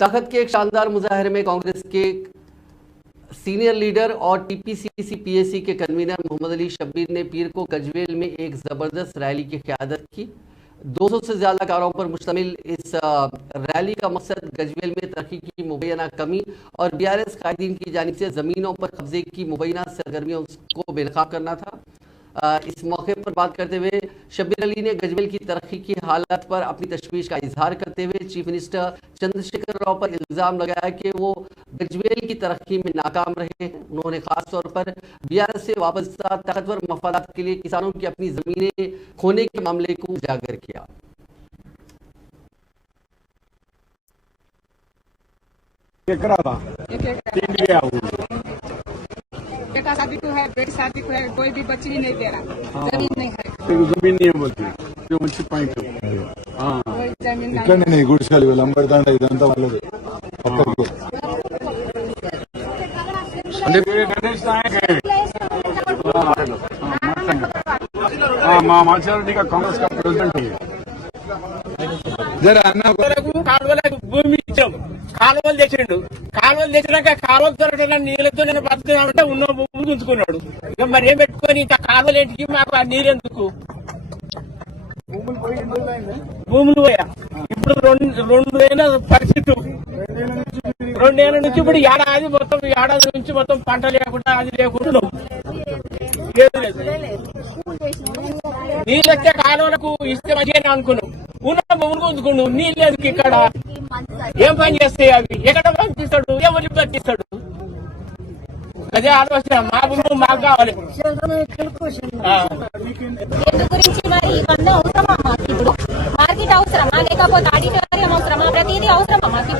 तखत के एक शानदार मुजाहरे में कांग्रेस के सीनियर लीडर और टीपीसीसी पीएसी के कन्वीनर मोहम्मद अली शब्बीर ने पीर को गजवेल में एक जबरदस्त रैली की क़यादत की। 200 से ज्यादा कारों पर मुश्तमिल इस रैली का मकसद गजवेल में तरक्की की मुबैना कमी और बीआरएस कायदीन की जानिब से जमीनों पर कब्जे की मुबैना सरगर्मियों को बेनकाब करना था। इस मौके पर बात करते हुए शब्बीर अली ने गजवेल की तरक्की की हालत पर अपनी तशवीश का इजहार करते हुए चीफ मिनिस्टर चंद्रशेखर राव पर इल्जाम लगाया कि वो गजवेल की तरक्की में नाकाम रहे हैं। उन्होंने खास तौर पर बीआरएस से वाबस्ता ताकतवर मफादात के लिए किसानों की अपनी जमीनें खोने के मामले को उजागर किया। बेटा शादी को है, बेटी शादी को है, कोई भी बच्ची ही नहीं दे रहा। जमीन नहीं है, जमीन नहीं है बोलती जो మంచి పాయింట్ कोई जमीन नहीं। ఇట్లనే నీ గుడిసెలు లంబడతాండ ఇదంతా వాళ్ళది పక్కకి అంటే గణేష్ నాయక్ మా మాచారెడ్డి का कांग्रेस का प्रेसिडेंट है జర అన్న కాలువలకు భూమి ఇచ్చాం, కాలువలు తెచ్చిండు. కాలువలు తెచ్చినాక కాలువలు దొరకడం నీళ్ళతో నేను బతుకున్నామంటే ఉన్న భూములు గుంజుకున్నాడు. ఇక మరి ఏం పెట్టుకొని ఇంత కాలువలు ఏంటికి, మాకు ఆ నీరెందుకు? భూములు పోయా ఇప్పుడు రెండు అయిన పరిస్థితి. 2 ఏళ్ల నుంచి ఇప్పుడు ఏడాది నుంచి మొత్తం పంట లేకుండా అది లేకుండా నీళ్ళు వచ్చే కాలువలకు ఇస్తే మంచిగా అనుకున్నాం. ఉన్న భూములు గుంజుకున్నాం. నీళ్ళు ఎందుకు ఇక్కడ? ఏం పని చేస్తాయి అవి? ఎక్కడ పంపిస్తాడు? ఎవరికి పంపిస్తాడు? అదే ఆలోచన. మా భూములు మాకు కావాలి. గురించి మరి ఇవన్నీ అవసరమా మాకు? ఇప్పుడు మార్కెట్ అవసరమా, లేకపోతే ఆడిటోరియం అవసరమా? ప్రతిదీ అవసరమా మాకు?